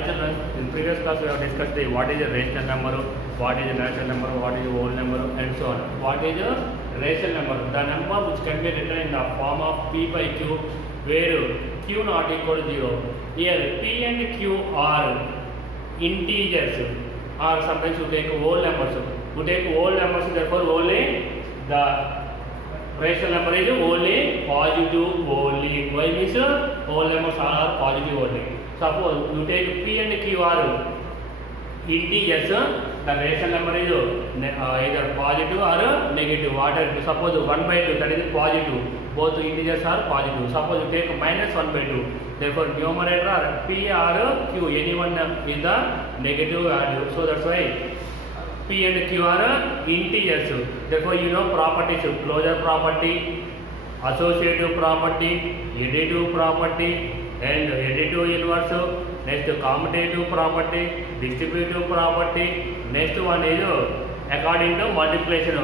dear children, in previous class we have discussed what is a rational number, what is a natural number, what is a whole number, and so on. What is a rational number? The number which can be written in the form of p by q, where q not equal to 0. Here p and q are integers, or sometimes you take whole numbers. You take whole numbers, therefore only the rational number is only positive only. Why means whole numbers are positive only. Suppose you take p and q are integers, the rational number is either positive or negative. What are, suppose 1 by 2, that is positive. Both integers are positive. Suppose you take minus 1 by 2. Therefore numerator p or q, anyone is the negative value. So that's why p and q are integers. Therefore you know properties: closure property, associative property, additive property, and additive inverse. Next commutative property, distributive property. Next one is according to multiplication.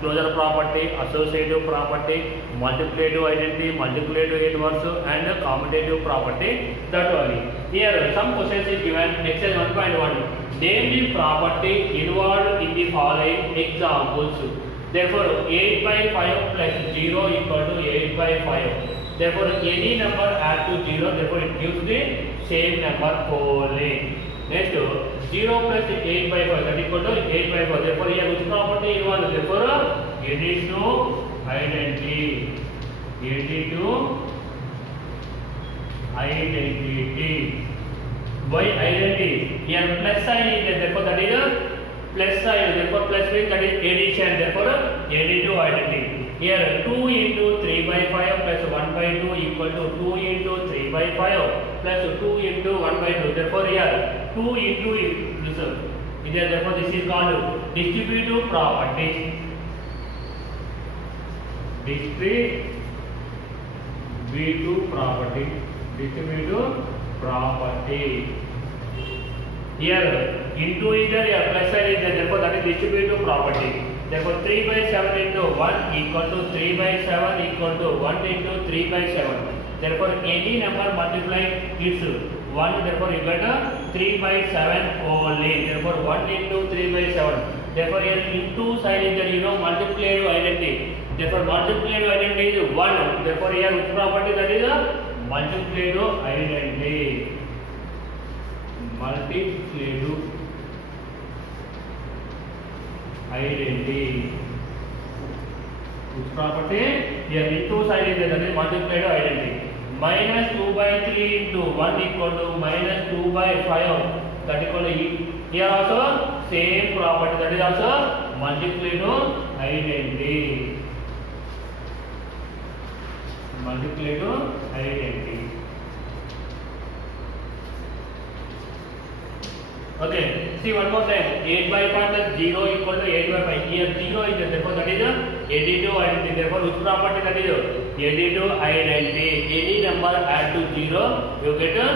Closure property, associative property, multiplicative identity, multiplicative inverse, and commutative property. That only. Here some questions is given. Exercise 1.1. Name the property involved in the following examples. Therefore 8 by 5 plus 0 equal to 8 by 5. Therefore any number add to 0, therefore it gives the same number only. Next 0 plus 8 by 5, that equal to 8 by 5. Therefore here which property involved? Therefore additive identity. Additive identity. Why identity? Here plus sign is there, therefore that is a plus sign, therefore plus means that is addition, therefore additive identity. Here 2 into 3 by 5 plus 1 by 2 equal to 2 into 3 by 5 plus 2 into 1 by 2. Therefore here 2 into this, therefore this is called distributive property. Distributive property. Distributive property. Here into is there, here plus sign is there, therefore that is distributive property. Therefore 3 by 7 into 1 equal to 3 by 7 equal to 1 into 3 by 7. Therefore any number multiplied is 1, therefore you get a 3 by 7 only. Therefore 1 into 3 by 7. Therefore here into sign is there, you know multiplicative identity. Therefore multiplicative identity is 1. Therefore here which property, that is a multiplicative identity. Multiplicative identity. Which property? Here into sign is there, that is multiplicative identity. Minus 2 by 3 into 1 equal to minus 2 by 5. That equal to here also same property, that is also multiplicative identity. Multiplicative identity. Okay, see one more time. 8 by 5 plus 0 equal to 8 by 5. Here 0 is there, therefore that is a additive identity. Therefore which property, that is additive identity. Any number add to 0, you get a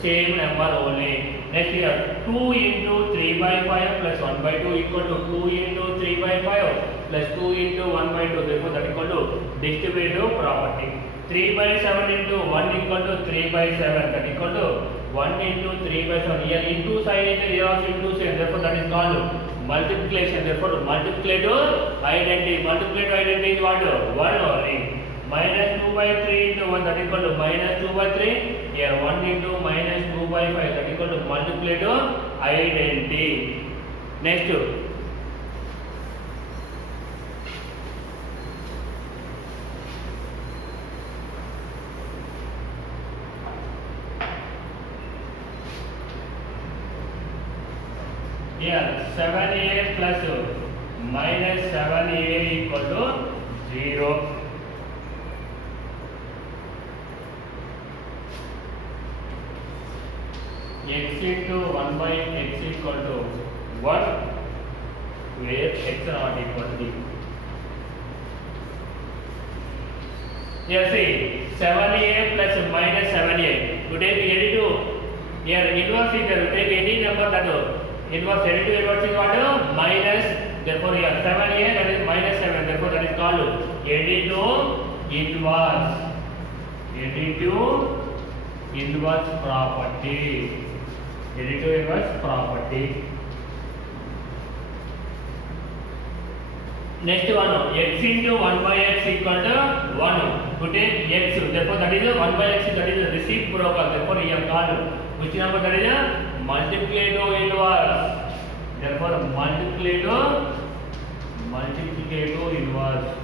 same number only. Next here 2 into 3 by 5 plus 1 by 2 equal to 2 into 3 by 5 plus 2 into 1 by 2. Therefore that equal to distributive property. 3 by 7 into 1 equal to 3 by 7. That equal to 1 into 3 by 7. Here into sign is there, here also into sign. Therefore that is called multiplication. Therefore multiplicative identity. Multiplicative identity is what? 1 only. Minus 2 by 3 into 1, that equal to minus 2 by 3. Here 1 into minus 2 by 5, that equal to multiplicative identity. Next. Here 7a plus minus 7a equal to 0. X into 1 by x equal to 1, where x not equal to b. Here see 7a plus minus 7a. You take additive. Here inverse is there. You take any number that inverse additive inverse is what? Minus. Therefore here 7a, that is minus 7. Therefore that is called additive inverse. Additive inverse property. inverse property. Next one, x into 1 by x equal to 1. To take x, therefore that is a 1 by x, that is a reciprocal. Therefore we have called which number, that is a multiplicative inverse. Therefore multiplicative inverse.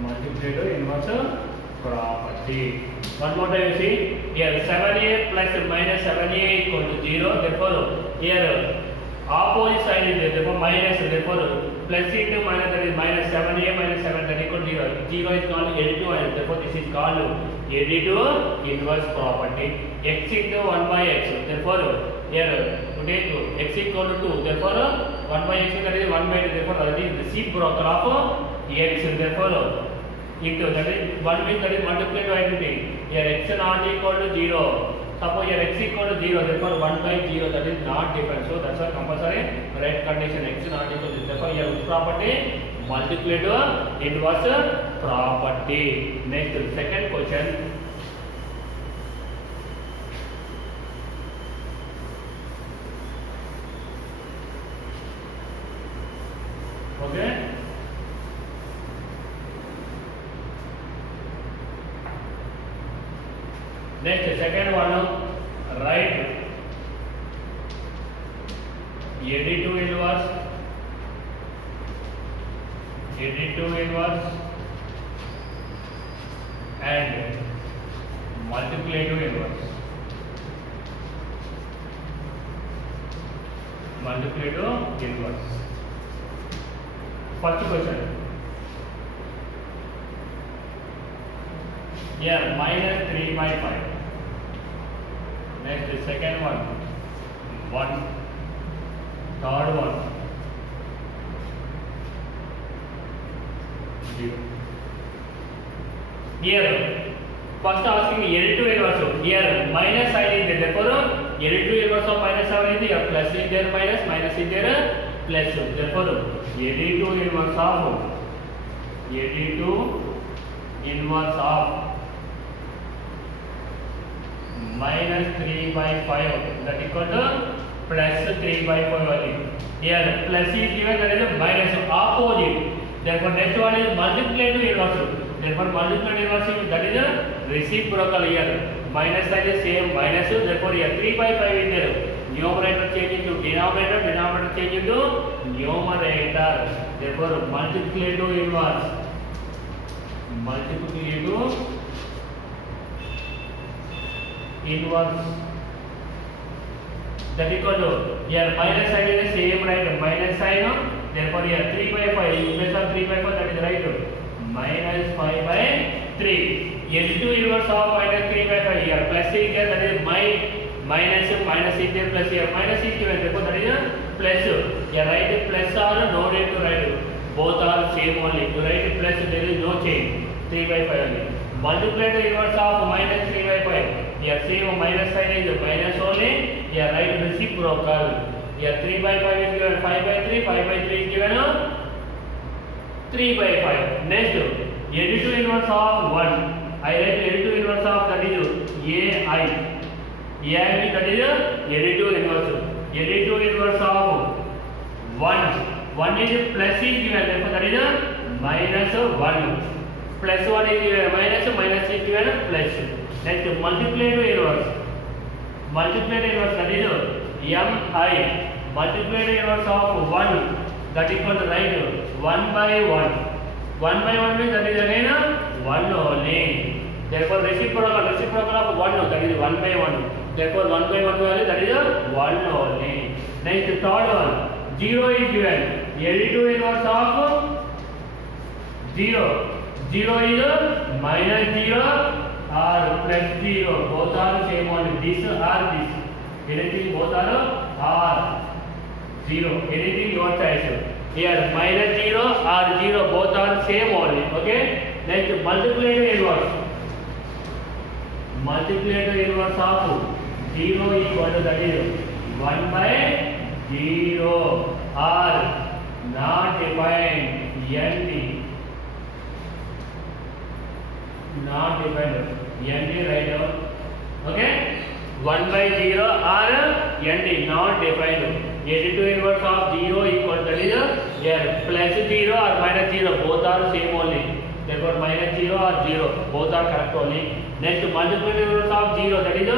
Multiplicative inverse property. One more time you see here, 7a plus minus 7a equal to 0. Therefore here opposite sign is there, therefore minus, therefore plus into minus, that is minus 7a minus 7, that equal to 0. 0 is called additive, and therefore this is called additive inverse property. X into 1 by x, therefore here to take x equal to 2, therefore 1 by x, that is 1 by 2, therefore that is reciprocal of x, therefore into, that is 1 means that is multiplicative identity. Here x not equal to 0. Suppose here x equal to 0, therefore 1 by 0, that is not different. So that's why compulsory right condition, x not equal to 0. Therefore here which property? Multiplicative inverse property. Next, second question. Okay. Next, second one, write additive inverse and multiplicative inverse. First question. Here minus 3 by 5. Next, the second one, 1. Third one, 0. Here, first asking additive inverse. Here minus sign is there, therefore additive inverse of minus 7 is there, plus is there, minus is there, plus. Therefore additive inverse of minus 3 by 5, that equal to plus 3 by 5 only. Here plus is given, that is a minus, opposite. Therefore next one is multiplicative inverse. Therefore multiplicative inverse, that is a reciprocal here. Minus sign is same, minus, therefore here 3 by 5 is there. Numerator change into denominator, denominator change into numerator. Therefore multiplicative inverse. That equal to here minus sign is the same, right? Minus sign, therefore here 3 by 5, in place of 3 by 5, that is right. Minus 5 by 3. Additive inverse of minus 3 by 5 here. Plus is here, that is minus is there, plus here. Minus is given, therefore that is a plus. Here write plus or no need to write. Both are same only. To write plus, there is no change. 3 by 5 only. Multiplicative inverse of minus 3 by 5. Here same minus sign is minus only. Here write reciprocal. Here 3 by 5 is given 5 by 3. 5 by 3 is given 3 by 5. Next, additive inverse of 1. I write additive inverse of, that is AI. AI means that is additive inverse. Additive inverse of 1. 1 is plus is given, therefore that is minus 1. Plus 1 is given minus is given plus. Next, multiplicative inverse. Multiplicative inverse, that is MI. Multiplicative inverse of 1, that equal to right 1 by 1. 1 by 1 means that is again 1 only. Therefore reciprocal of 1, that is 1 by 1. Therefore 1 by 1 value, that is 1 only. Next, third one, 0 is given. Additive inverse of 0. 0 is minus 0 or plus 0. Both are same only. This or this. Anything, both are 0. Anything your choice. Here minus 0 or 0, both are same only. Okay. Next, multiplicative inverse. Multiplicative inverse of 0 equal to, that is 1 by 0 or not defined, NT. Not defined. ND write down. Okay, 1 by 0 or ND not defined. 82 inverse of 0 equal, that is here plus 0 or minus 0, both are same only. Therefore minus 0 or 0, both are correct only. Next multiple inverse of 0, that is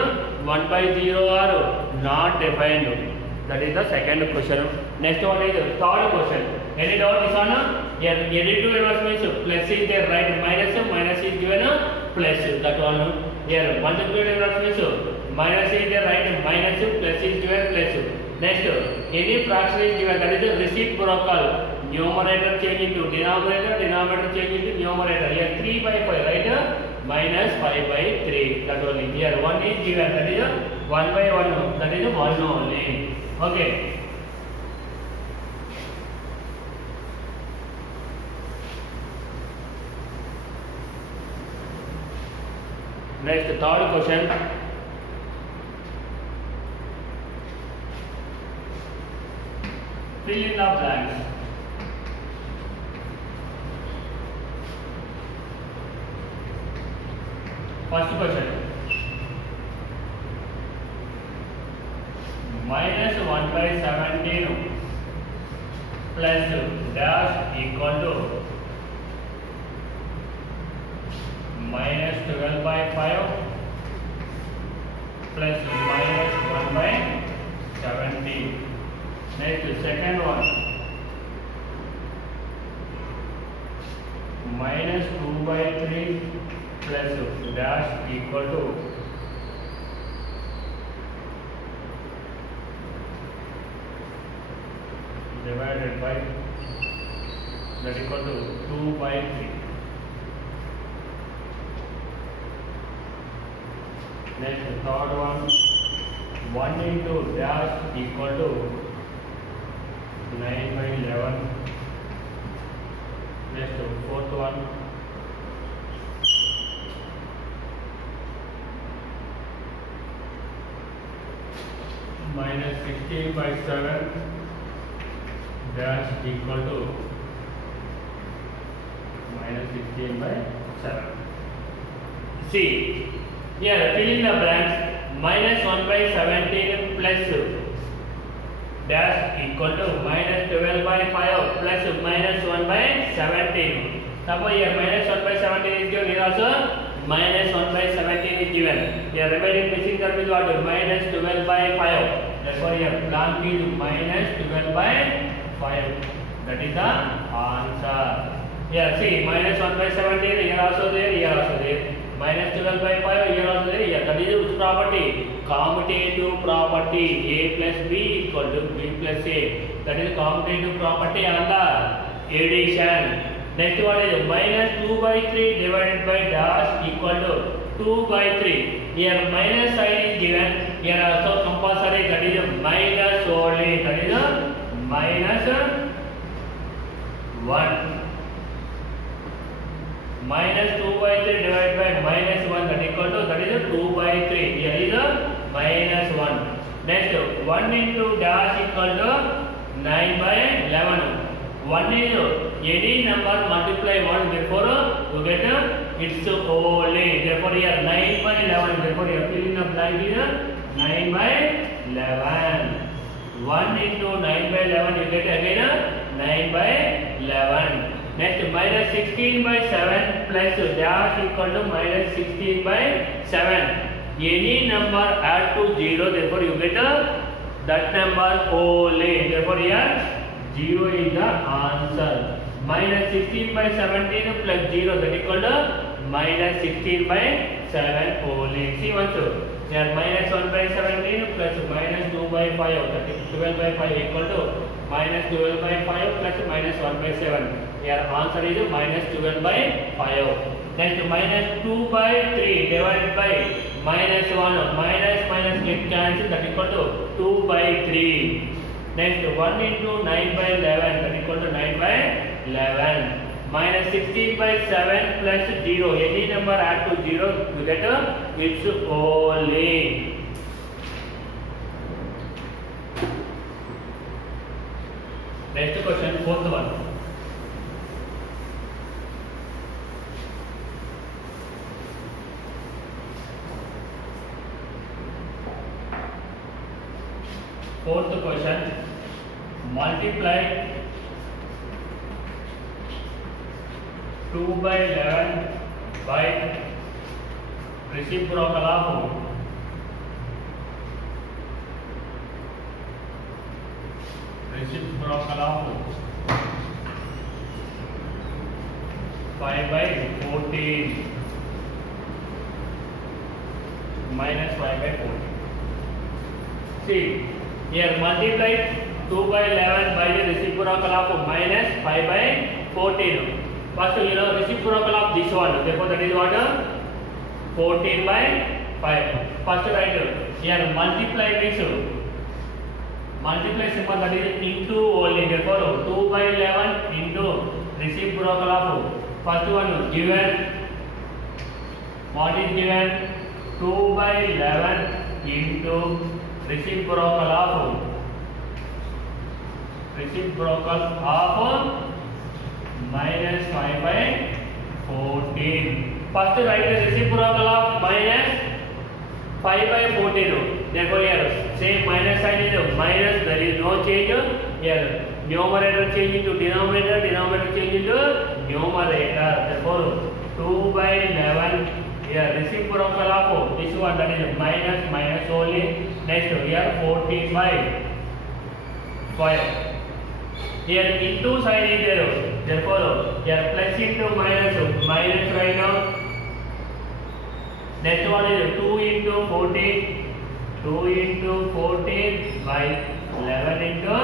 1 by 0 are not defined. That is the second question. Next one is third question. Any doubt is on here? 82 inverse means plus is there, right? Minus is given plus, that one. Here multiple inverse means minus is there, right? Minus plus is given plus. Next, any fraction is given, that is the reciprocal. Numerator change into denominator, denominator change into numerator. Here 3 by 5, right? Minus 5 by 3. That only. Here 1 is given, that is 1 by 1. That is 1 only. Okay. Next, third question. Fill in the blanks. First question. Minus 1 by 17 plus dash equal to minus 12 by 5 plus minus 1 by 17. Next, second one. Minus 2 by 3 plus dash equal to divided by, that equal to 2 by 3. Next, third one. 1 into dash equal to 9 by 11. Next, fourth one. Minus 16 by 7 dash equal to minus 16 by 7. See, here fill in the blanks. Minus 1 by 17 plus dash equal to minus 12 by 5 plus minus 1 by 17. Suppose here minus 1 by 17 is given, here also minus 1 by 17 is given. Here remaining missing term is what? Minus 12 by 5. Therefore here blank is minus 12 by 5. That is the answer. Here see, minus 1 by 17 here also there, here also there. Minus 12 by 5 here also there, here. That is which property? Commutative property. A plus B equal to B plus A. That is commutative property on the addition. Next one is minus 2 by 3 divided by dash equal to 2 by 3. Here minus sign is given. Here also compulsory, that is minus only. That is minus 1. Minus 2 by 3 divided by minus 1, that equal to, that is 2 by 3. Here is minus 1. Next, 1 into dash equal to 9 by 11. 1 is any number multiply 1, therefore you get its only. Therefore here 9 by 11. Therefore here fill in the blank is 9 by 11. 1 into 9 by 11 you get again 9 by 11. Next, minus 16 by 7 plus dash equal to minus 16 by 7. Any number add to 0, therefore you get that number only. Therefore here 0 is the answer. Minus 16 by 17 plus 0, that equal to minus 16 by 7 only. See once here minus 1 by 17 plus minus 2 by 5, that is 12 by 5 equal to minus 12 by 5 plus minus 1 by 7. Here answer is minus 12 by 5. Next, minus 2 by 3 divided by minus 1. Minus get cancelled, that equal to 2 by 3. Next, 1 into 9 by 11, that equal to 9 by 11. Minus 16 by 7 plus 0. Any number add to 0, you get its only. Next question, fourth one. Fourth question, multiply 2 by 11 by reciprocal of 5 by 14 minus 5 by 14. See, here multiply 2 by 11 by the reciprocal of minus 5 by 14. First, you know reciprocal of this one. Therefore, that is what? 14 by 5. First, write here multiply means multiply symbol, that is into only. Therefore, 2 by 11 into reciprocal of first one given. What is given? 2 by 11 into reciprocal of minus 5 by 14. First write the reciprocal of minus 5 by 14. Therefore here same minus sign is minus, there is no change. Here numerator change into denominator, denominator change into numerator. Therefore 2 by 11 here reciprocal of this one, that is minus, minus only. Next here 14 by 5. Here into sign is there. Therefore here plus into minus, minus right now. Next one is 2 into 14. 2 into 14 by 11 into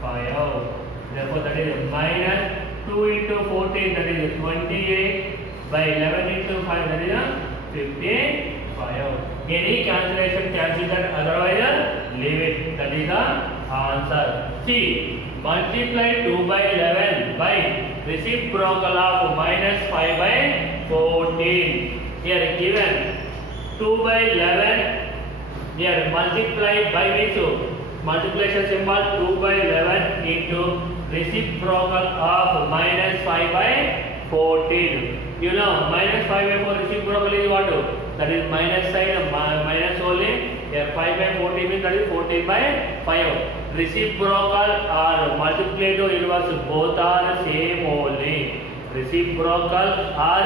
5. Therefore that is minus 2 into 14, that is 28 by 11 into 5, that is 55. Any cancellation, cancel that, otherwise leave it. That is the answer. See, multiply 2 by 11 by reciprocal of minus 5 by 14. Here given 2 by 11. Here multiply by means multiplication symbol 2 by 11 into reciprocal of minus 5 by 14. You know minus 5 by 4 reciprocal is what? That is minus sign, minus only. Here 5 by 14 means that is 14 by 5. Reciprocal or multiplicative inverse both are same only. Reciprocal or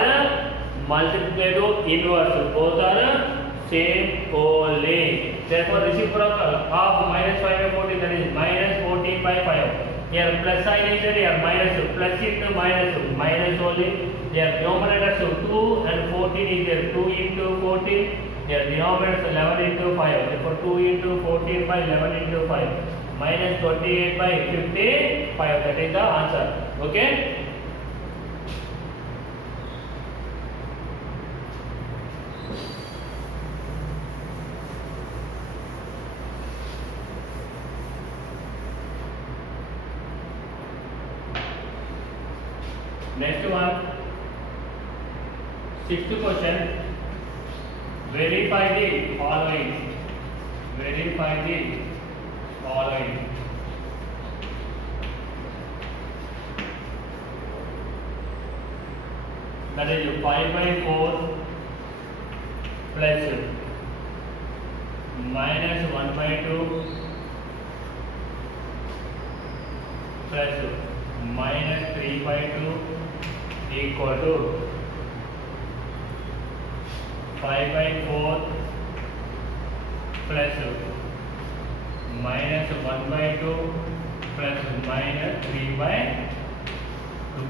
multiplicative inverse both are same only. Therefore reciprocal of minus 5 by 14, that is minus 14 by 5. Here plus sign is there, here minus, plus into minus, minus only. Here numerator 2 and 14 is there, 2 into 14. Here denominator 11 into 5. Therefore 2 into 14 by 11 into 5. Minus 28 by 55. That is the answer. Okay. Next one, sixth question. Verify the following. Verify the following. That is 5 by 4 plus minus 1 by 2 plus minus 3 by 2 equal to 5 by 4 plus minus 1 by 2 plus minus 3 by 2.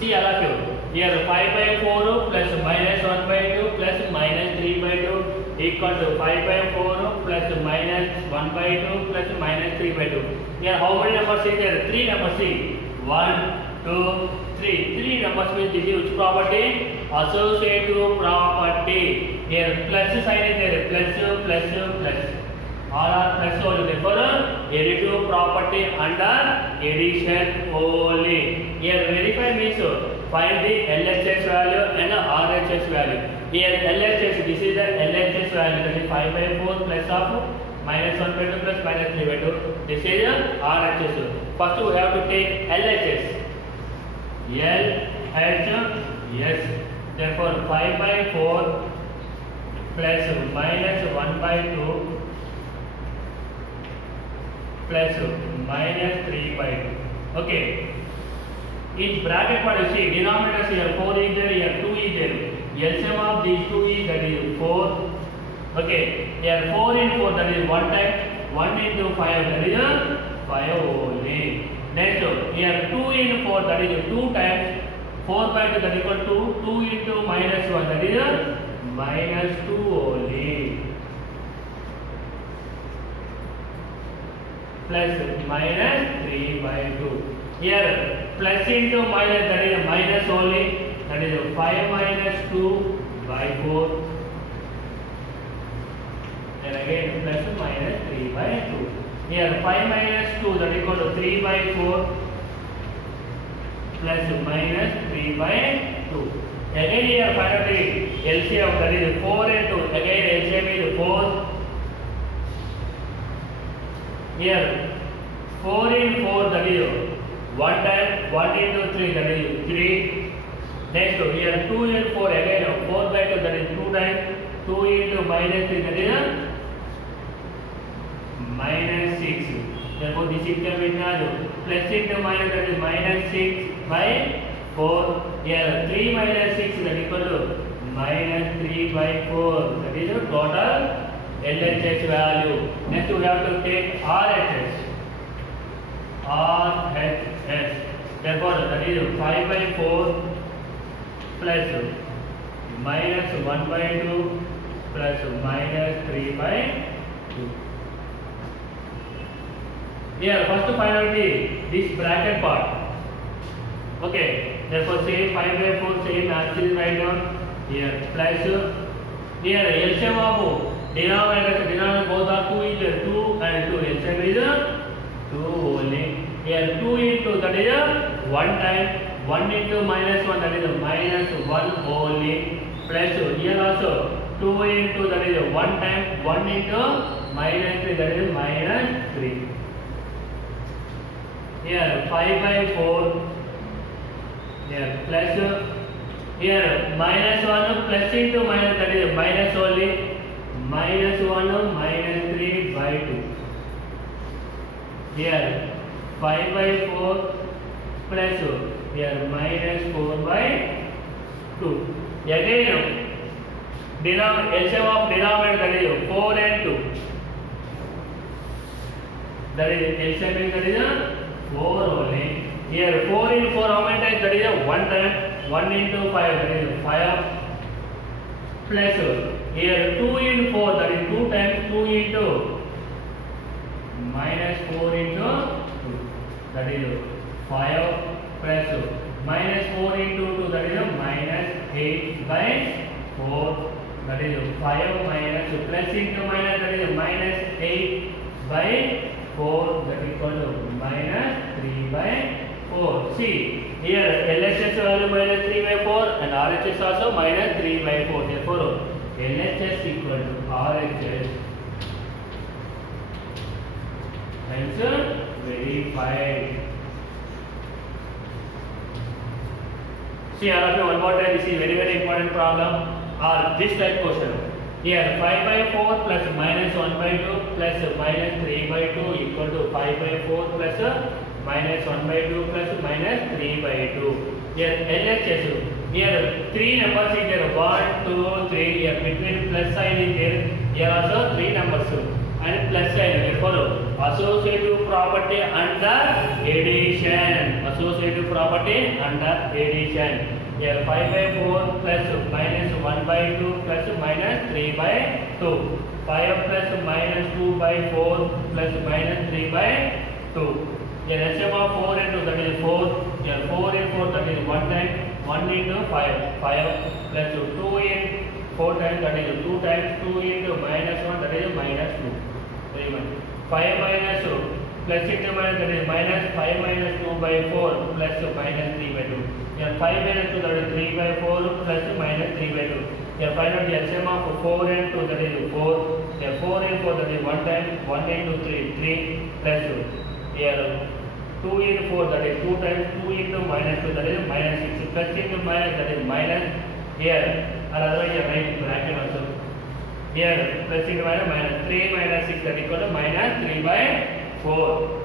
See all of you. Here 5 by 4 plus minus 1 by 2 plus minus 3 by 2 equal to 5 by 4 plus minus 1 by 2 plus minus 3 by 2. Here how many numbers is there? 3 numbers. See 1, 2, 3. 3 numbers means this is which property? Associative property. Here plus sign is there. Plus, plus, plus. All are plus only. Therefore additive property under addition only. Here verify means find the LHS value and RHS value. Here LHS, this is the LHS value, that is 5 by 4 plus of minus 1 by 2 plus minus 3 by 2. This is RHS. First we have to take LHS. LHS. Therefore 5 by 4 plus minus 1 by 2 plus minus 3 by 2. Okay. In bracket what you see, denominators here 4 is there, here 2 is there. LCM of these two is that is 4. Okay. Here 4 in 4 that is 1 time. 1 into 5 that is 5 only. Next here 2 in 4 that is 2 times. 4 by 2 that is equal to 2 into minus 1 that is minus 2 only. Plus minus 3 by 2. Here plus into minus that is minus only, that is 5 minus 2 by 4. Then again plus minus 3 by 2. Here 5 minus 2 that is equal to 3 by 4 plus minus 3 by 2. Again here finally LCM that is 4 and 2. Again LCM is 4. Here 4 in 4 that is 1 time, 1 into 3 that is 3. Next here 2 in 4 again 4 by 2 that is 2 times. 2 into minus 3 that is minus 6. Therefore this equation is plus into minus that is minus 6 by 4. Here 3 minus 6 that is equal to minus 3 by 4. That is the total LHS value. Next we have to take RHS. RHS. Therefore that is 5 by 4 plus minus 1 by 2 plus minus 3 by 2. Here first to find out this bracket part. Okay, therefore same 5 by 4 same as it is right down. Here plus here LCM of denominator both are 2 is 2 and 2. LCM is 2 only. Here 2 into that is 1 time. 1 into minus 1 that is minus 1 only. Plus here also 2 into that is 1 time. 1 into minus 3 that is minus 3. Here 5 by 4. Here plus here minus 1 plus into minus that is minus only. Minus 1 minus 3 by 2. Here 5 by 4 plus here minus 4 by 2. Again LCM of denominator that is 4 and 2. That is LCM that is 4 only. Here 4 in 4 how many times? That is 1 time. 1 into 5 that is 5 plus here 2 in 4 that is 2 times. 2 into minus 4 into 2 that is 5 plus minus 4 into 2 that is minus 8 by 4 that is 5 minus plus into minus that is minus 8 by 4 that is equal to minus 3 by 4. See here LHS value minus 3 by 4 and RHS also minus 3 by 4. Therefore LHS equal to RHS. Answer verified. See all of you one more time. This is very important problem or this type question. Here 5 by 4 plus minus 1 by 2 plus minus 3 by 2 equal to 5 by 4 plus minus 1 by 2 plus minus 3 by 2. Here LHS. Here 3 numbers is there. 1, 2, 3. Here between plus sign is there. Here also 3 numbers and plus sign. Therefore associative property under addition. Associative property under addition. Here 5 by 4 plus minus 1 by 2 plus minus 3 by 2. 5 plus minus 2 by 4 plus minus 3 by 2. Here LCM of 4 into that is 4. Here 4 in 4 that is 1 time. 1 into 5. 5 plus 2 in 4 times that is 2 times. 2 into minus 1 that is minus 2. Very much. 5 minus 2 plus into minus that is minus 5 minus 2 by 4 plus minus 3 by 2. Here 5 minus 2 that is 3 by 4 plus minus 3 by 2. Here find out the LCM of 4 and 2 that is 4. Here 4 and 4 that is 1 time. 1 into 3. 3 plus 2. Here 2 into 4 that is 2 times. 2 into minus 2 that is minus 6. Plus into minus that is minus. Here and otherwise you write bracket also. Here plus into minus 3 minus 6 that equal to minus 3 by 4.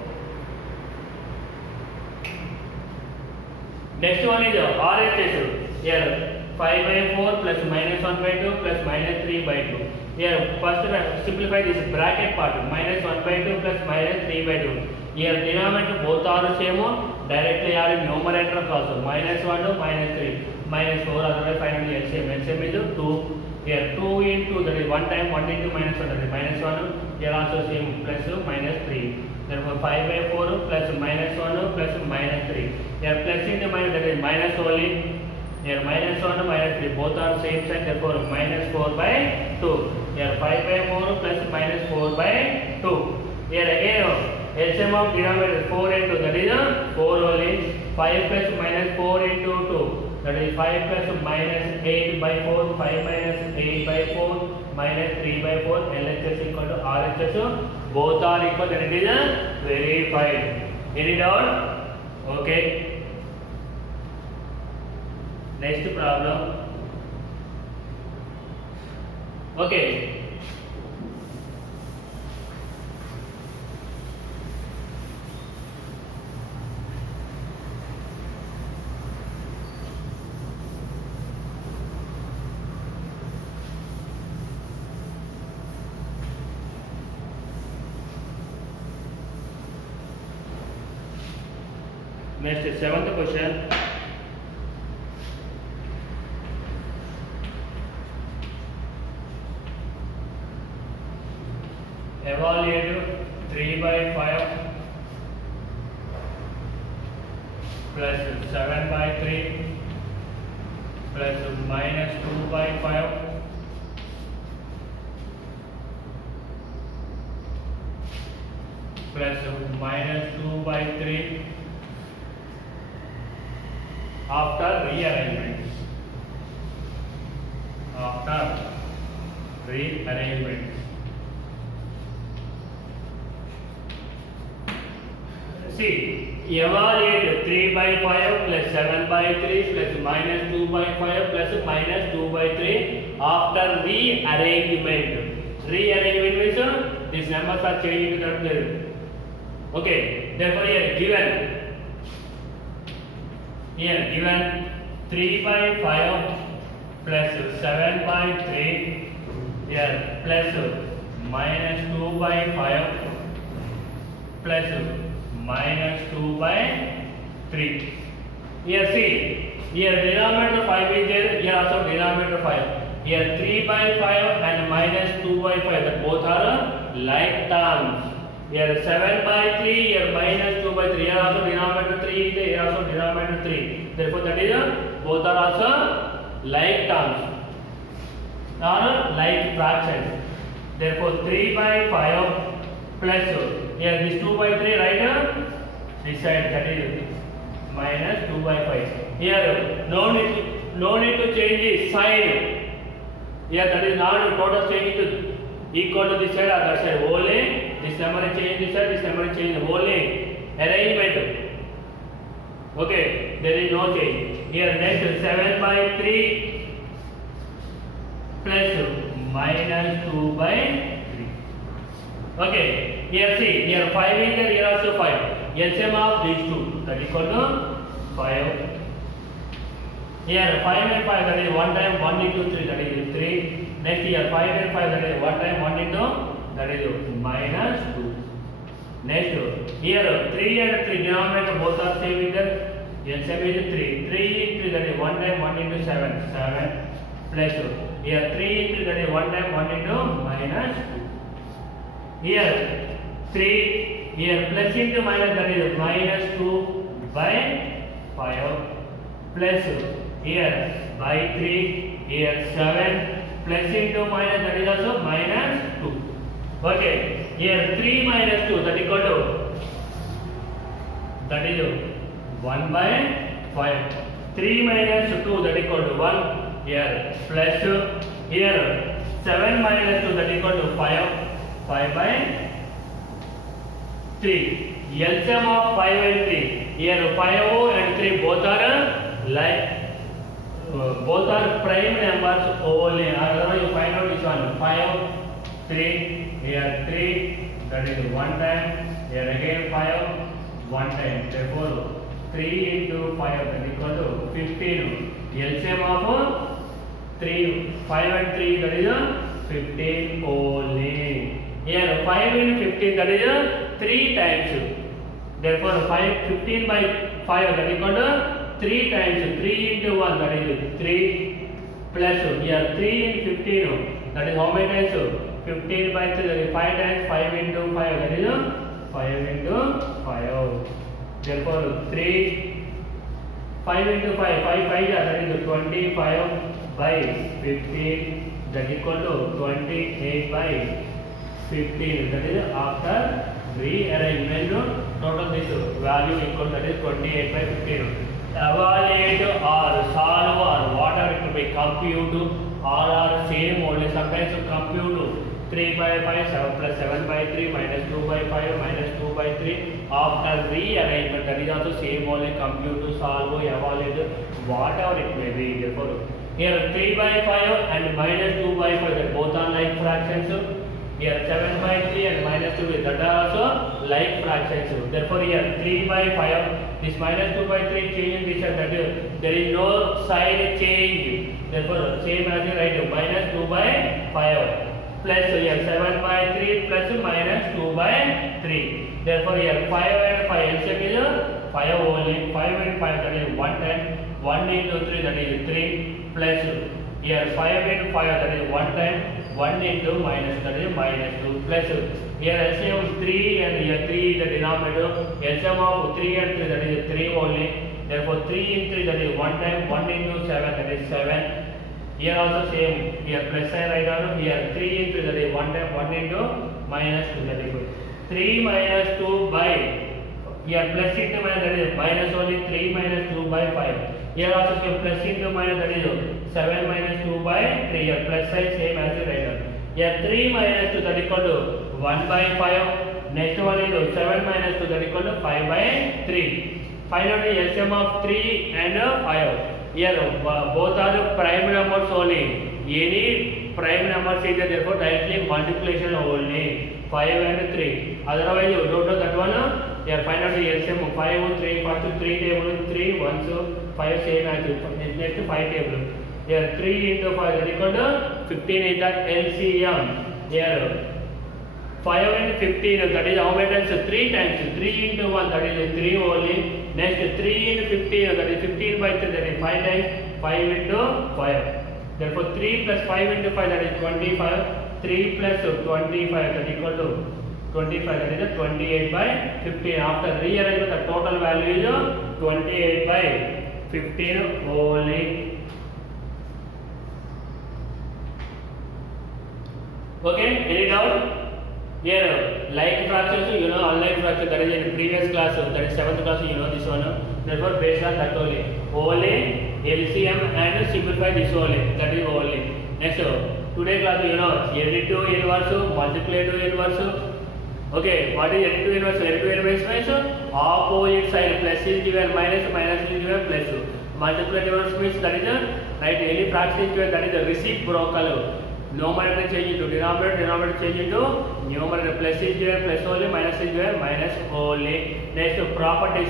Next one is RHS. Here 5 by 4 plus minus 1 by 2 plus minus 3 by 2. Here first simplify this bracket part, minus 1 by 2 plus minus 3 by 2. Here denominator both are same, directly are in numerator also, minus 1 to minus 3, minus 4, otherwise finally LCM. LCM is 2. Here 2 into, that is 1 time 1 into minus 1, that is minus 1. Here also same, plus minus 3. Therefore 5 by 4 plus minus 1 plus minus 3. Here plus into minus, that is minus only. Here minus 1 minus 3, both are same sign, therefore minus 4 by 2. Here 5 by 4 plus minus 4 by 2. Here again LCM of denominator 4 into, that is 4 only. 5 plus minus 4 into 2, that is 5 plus minus 8 by 4, 5 minus 8 by 4 minus 3 by 4, LHS equal to RHS, both are equal, and it is verified. Any doubt? Okay. Next problem. Okay. Next, seventh question. Evaluate 3 by 5 plus 7 by 3 plus minus 2 by 5 plus minus 2 by 3 after rearrangement. After rearrangement. See, evaluate 3 by 5 plus 7 by 3 plus minus 2 by 5 plus minus 2 by 3 after rearrangement. Rearrangement means these numbers are changed to that. Okay, therefore here given 3 by 5 plus 7 by 3 here plus minus 2 by 5 plus minus 2 by 3. Here see, here denominator 5 is there, here also denominator 5. Here 3 by 5 and minus 2 by 5, that both are like terms. Here 7 by 3, here minus 2 by 3, here also denominator 3 is there, here also denominator 3. Therefore that is, both are also like terms, or like fractions. Therefore 3 by 5 plus, here this 2 by 3, right? This side, that is minus 2 by 5. Here no need to change the sign. Here that is not total change to equal to this side or that side. Only this number change this side, this number change. Only arrangement. Okay, there is no change. Here next 7 by 3 plus minus 2 by 3. Okay, here see, here 5 is there, here also 5. LCM of these two, that is equal to 5. Here 5 and 5, that is 1 time 1 into 3, that is 3. Next here 5 and 5, that is 1 time 1 into, that is minus 2. Next here 3 and 3 denominator both are same in the LCM is 3. 3 into, that is 1 time 1 into 7, 7 plus here 3 into, that is 1 time 1 into minus 2. Here 3, here plus into minus, that is minus 2 by 5 plus here by 3, here 7 plus into minus, that is also minus 2. Okay, here 3 minus 2, that is equal to, that is 1 by 5. 3 minus 2, that is equal to 1. Here plus here 7 minus 2, that is equal to 5. 5 by 3. LCM of 5 and 3. Here 5 and 3 both are like both are prime numbers only. Otherwise you find out this one 5 3 here 3 that is one time, here again 5 one time, therefore 3 into 5 that is equal to 15. LCM of 3 5 and 3 that is 15 only. Here 5 and 15 that is 3 times. Therefore 15 by 5 that is equal to 3 times 3 into 1 that is 3 plus here 3 in 15 that is how many times? 15 by 3 that is 5 times 5 into 5 that is 5 into 5. Therefore 3 5 into 5 5 5 that is 25 by 15 that is equal to 28 by 15 that is after rearrangement total this value equal that is 28 by 15. Evaluate or solve or whatever it may compute all are same only. Sometimes you compute 3 by 5 7 plus 7 by 3 minus 2 by 5 minus 2 by 3 after rearrangement that is also same only. Compute, solve, evaluate whatever it may be. Therefore here 3 by 5 and minus 2 by 5 that both are like fractions. Here 7 by 3 and minus 2 that are also like fractions. Therefore here 3 by 5 this minus 2 by 3 change this and that there is no sign change. Therefore same as you write minus 2 by 5 plus here 7 by 3 plus minus 2 by 3. Therefore here 5 and 5 LCM is 5 only. 5 and 5 that is 1 time 1 into 3 that is 3 plus here 5 and 5 that is 1 time 1 into minus that is minus 2 plus here LCM 3 and here 3 the denominator. LCM of 3 and 3 that is 3 only. Therefore 3 in 3 that is 1 time 1 into 7 that is 7. Here also same, here plus sign right down, here 3 into that is 1 time 1 into minus 2 that is 3 minus 2 by here plus into minus that is minus only 3 minus 2 by 5. Here also same plus into minus that is 7 minus 2 by 3. Here plus sign same as the right down. Here 3 minus 2 that is equal to 1 by 5. Next one is 7 minus 2 that is equal to 5 by 3. Finally LCM of 3 and 5. Here both are prime numbers only. Any prime numbers is therefore directly multiplication only. 5 and 3. Otherwise you don't know that one. Here find out the LCM 5 3 first 3 table 3 1 so 5 same as next 5 table. Here 3 into 5 that is equal to 15 is that LCM. Here 5 and 15 that is how many times? 3 times. 3 into 1 that is 3 only. Next 3 into 15 that is 15 by 3 that is 5 times 5 into 5. Therefore 3 plus 5 into 5 that is 25. 3 plus 25 that is equal to 25 that is 28 by 15. After rearrangement the total value is 28 by 15 only. Okay, any doubt? Here, like fractions, you know, unlike fractions, that is in the previous class, that is 7th class, you know this one. Therefore, based on that only. LCM and simplify this only. That is only. Next, today class, you know, additive inverse, multiplicative inverse. Okay, what is additive inverse? Additive inverse means opposite side, plus is given, minus is given, plus. Multiplicative inverse means that is right, any fraction is given, that is a reciprocal. Numerator change into denominator, denominator change into numerator. Plus is given, plus only, minus is given, minus only. Next, properties.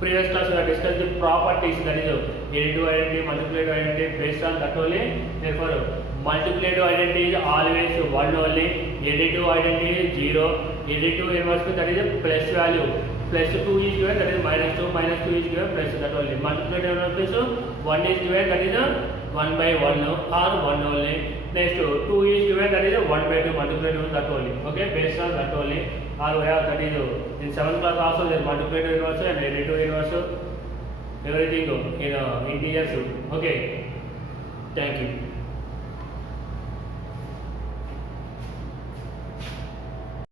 Previous class we have discussed the properties, that is additive identity, multiplicative identity, based on that only. Therefore, multiplicative identity is always 1 only, additive identity is 0, additive inverse that is a plus value. Plus 2 is given, that is minus 2, minus 2 is given, plus that only. Multiplicative inverse 1 is given, that is 1 by 1 or 1 only. Next 2 is given, that is 1 by 2, multiplicative that only. Okay, based on that only. Or we have that is in 7th class also there is multiplicative inverse and additive inverse, everything in integers. Okay, thank you.